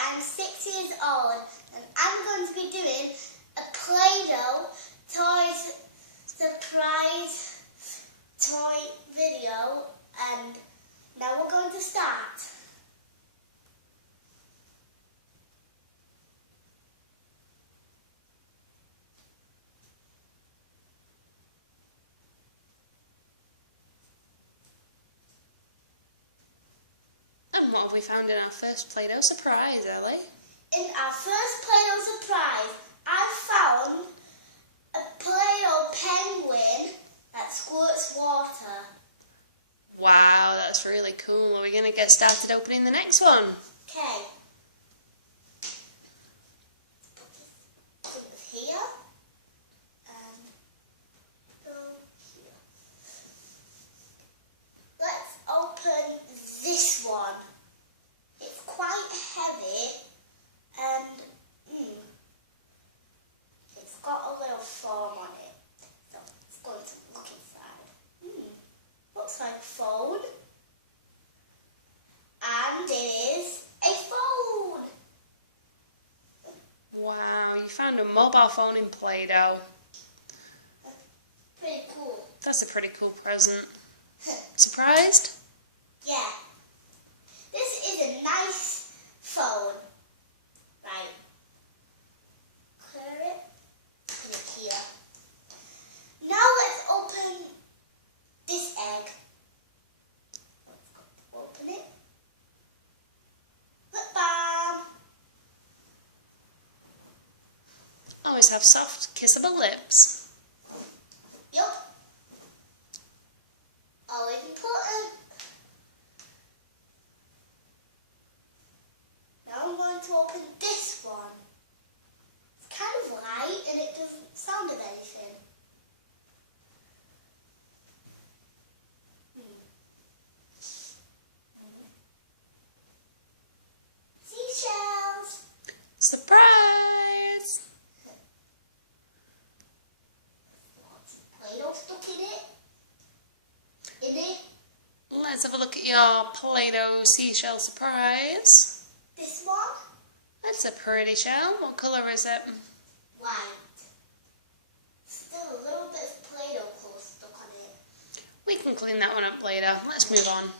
I'm 6 years old and I'm going to be doing a Play-Doh toys surprise toy video, and now we're going to start. And what have we found in our first Play-Doh surprise, Ellie? In our first Play-Doh surprise, I found a Play-Doh penguin that squirts water. Wow, that's really cool. Are we going to get started opening the next one? Okay. Put this here and go here. Let's open this one. It's quite heavy and it's got a little foam on it. So it's going to look inside. Looks like a phone. And it is a phone. Wow, you found a mobile phone in Play-Doh. Pretty cool. That's a pretty cool present. Surprised? Yeah. This is a nice phone. Right. Clear it. Put it here. Now let's open this egg. Let's open it. Lip balm. Always have soft, kissable lips. Yup. Always important. Now I'm going to open this one. It's kind of light and it doesn't sound of anything. Seashells. Surprise! Play-Doh stuck in it. Let's have a look at your Play-Doh seashell surprise. This one. That's a pretty shell. What colour is it? White. Still a little bit of Play-Doh colour stuck on it. We can clean that one up later. Let's move on.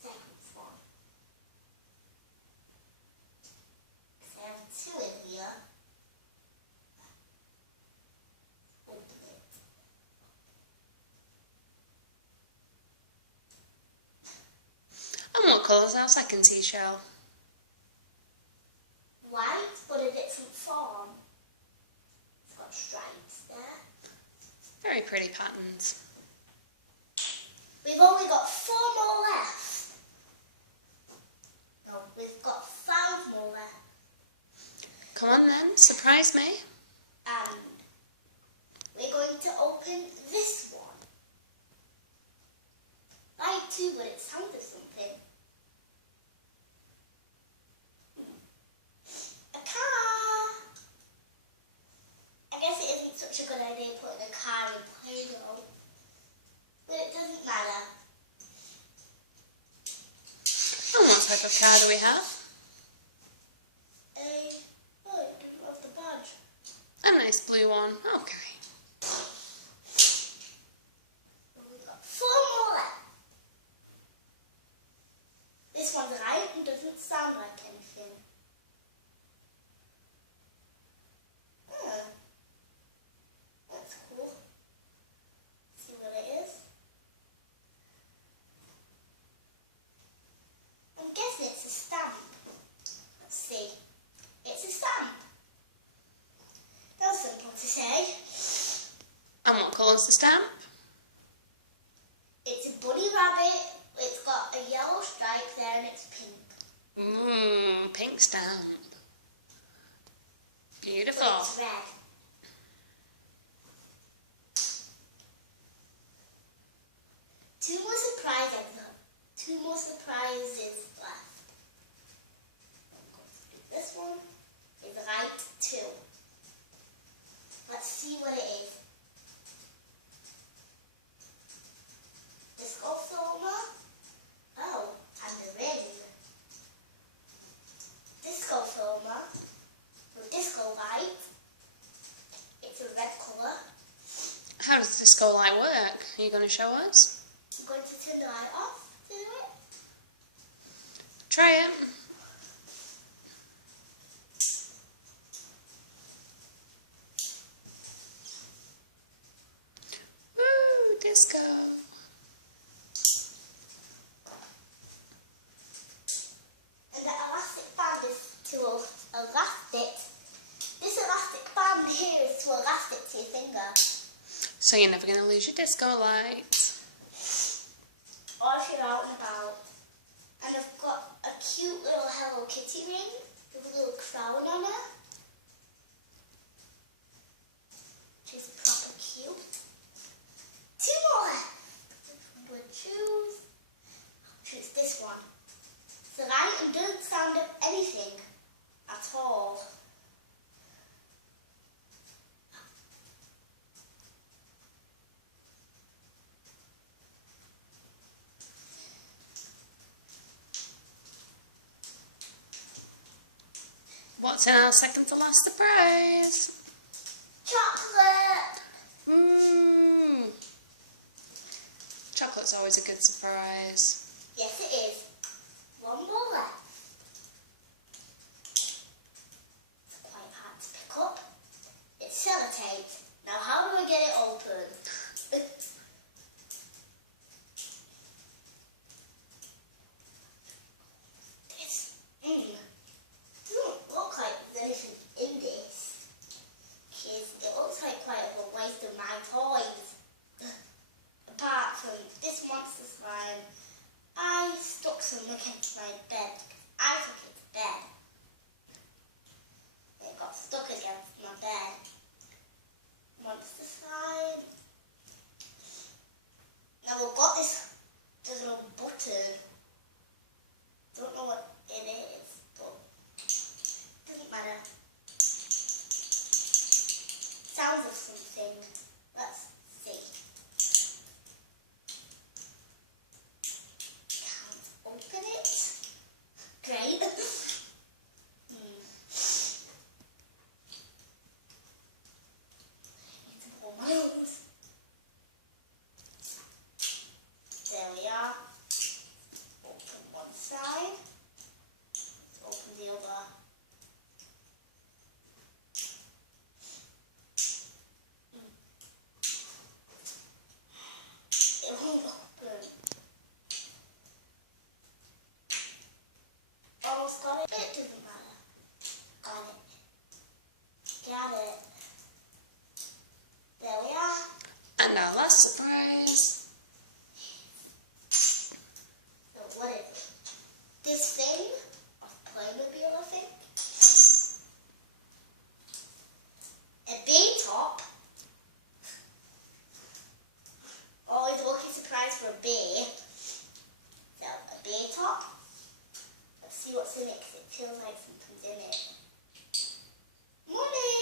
Second one. I have two in here. Open it. And what colour's our second seashell? White, but a different form. It's got stripes there. Very pretty patterns. We've only got 4 more left. No, we've got 5 more left. Come on then, surprise me. And we're going to open this one. Light too, but it sounded something. A car. I guess it isn't such a good idea putting a car in Play-Doh, but it doesn't matter. And what type of car do we have? Oh, it doesn't have the badge. A nice blue one. Okay. We've got 4 more left. This one's light and doesn't sound like anything. That's cool. See what it is. I'm guessing it's a stamp. Let's see. It's a stamp. That was simple to say. And what colour's the stamp? It's a bunny rabbit. It's got a yellow stripe there and it's pink. Pink stamp. Beautiful. But it's red. Two more surprises left. This one is right too. Let's see what it is. Disco Soma. Oh, and the ring. Are you going to show us? I'm going to turn the light off to do it. Try it. Woo, disco. And the elastic band is to elastic. This elastic band here is to elastic to your finger. So you're never going to lose your disco light. Or if you're out and about. And I've got a cute little Hello Kitty ring with a little crown on her. Which is proper cute. Two more! Which one do I choose? I'll choose this one. The light doesn't sound of anything at all. What's in our second to last surprise? Chocolate! Mmm. Chocolate's always a good surprise. Yes, it is. One more left. It's quite hard to pick up. It's sellotape. Now, how do I get it open? This. Doesn't look like there's anything in this. Because it looks like quite a waste of my toys. Apart from this monster slime, I stuck some against my bed. I took it to bed. It got stuck against my bed. Monster slime. Now we've got this little button. Don't know what it is, but it doesn't matter. Sounds of something. Let's see. Can't open it. Great. Need to pull my nose. There we are. Open one side. Let's open the other. It won't open. Almost got it. It doesn't matter. Got it. Got it. There we are. And our last surprise. So what is it? This thing of Playmobil, I think. A bee top. Always a lucky surprise for a bee. So a bee top. Let's see what's in it because it feels like something's in it. Money!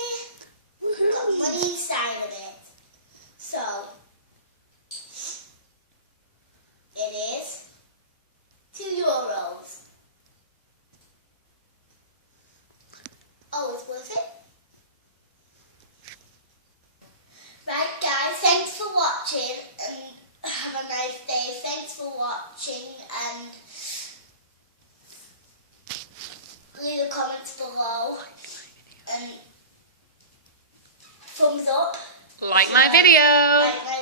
Got money inside of it. So it is €2. Oh, it's worth it? Right guys, thanks for watching and have a nice day. Thanks for watching and leave the comments below and thumbs up. Like my video. Like my